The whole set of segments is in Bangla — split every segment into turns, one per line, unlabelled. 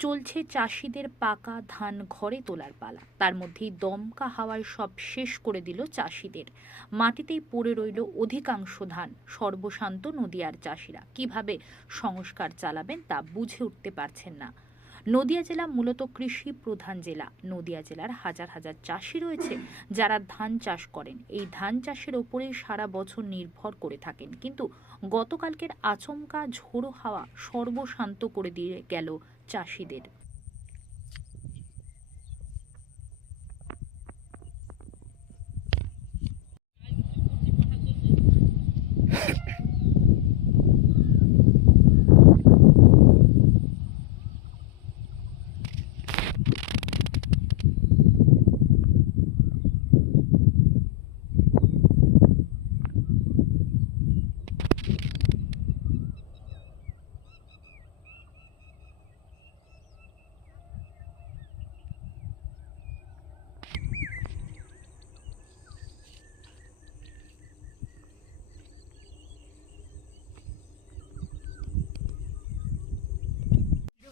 চলছে চাষিদের পাকা ধান ঘরে তোলার পালা। তার মধ্যেই দমকা হাওয়ায় সব শেষ করে দিল চাষিদের। মাটিতেই পড়ে রইল অধিকাংশ ধান। সর্বশান্ত নদিয়ার চাষিরা। কীভাবে সংস্কার চালাবেন তা বুঝে উঠতে পারছেন না। নদিয়া জেলা মূলত কৃষি প্রধান জেলা। নদিয়া জেলার হাজার হাজার চাষি রয়েছে যারা ধান চাষ করেন। এই ধান চাষের ওপরেই সারা বছর নির্ভর করে থাকেন। কিন্তু গতকালকের আচমকা ঝোড়ো হাওয়া সর্বশান্ত করে দিয়ে গেল চাষিদের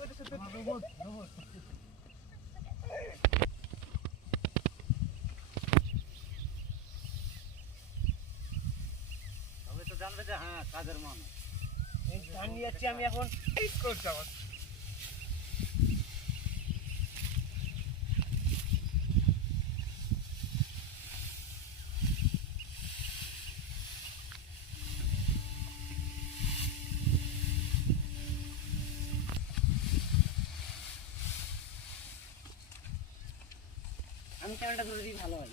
তবে তো জানবে যে হ্যাঁ কাজের মানুষ
আমি এখন। করতে আমি ক্যামেরাটা ধরে দিই ভালো হয়।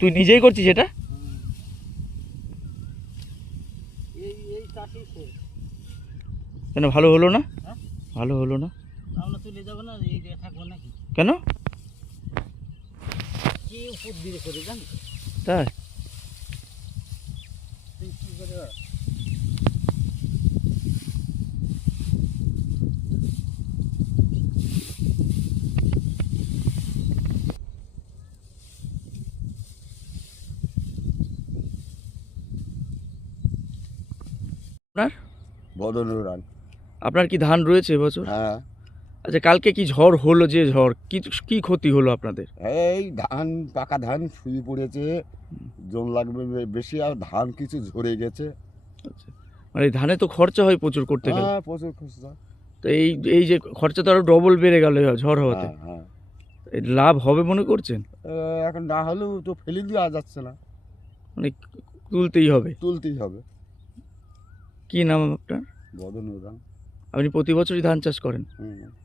তুই নিজেই করছিস এটা?
এই এই
কেন ভালো হলো না?
হ্যাঁ?
ভালো হলো না? কেন? তুই?
বদনুর রান।
আপনার কি ধান রয়েছে এবছর?
হ্যাঁ।
আচ্ছা কালকে কি ঝড় হলো যে ঝড়? কি কি ক্ষতি হলো আপনাদের?
এই ধান পাকা ধান শুয়ে পড়েছে। জল লাগবে বেশি আর ধান কিছু ঝরে গেছে।
আচ্ছা মানে ধানে তো খরচা হয় প্রচুর করতে গেলে।
হ্যাঁ প্রচুর খরচা।
তো এই এই যে খরচা তো আরও ডবল বেড়ে গেল ঝড় হওয়াতে।
হ্যাঁ হ্যাঁ।
লাভ হবে মনে করছেন?
এখন না হলেও তো ফেলে দেওয়া যাচ্ছে না।
মানে তুলতেই হবে।
তুলতেই হবে।
কি নাম আপনার?
বদন
আপনি প্রতি বছরই ধান চাষ করেন?
হুম।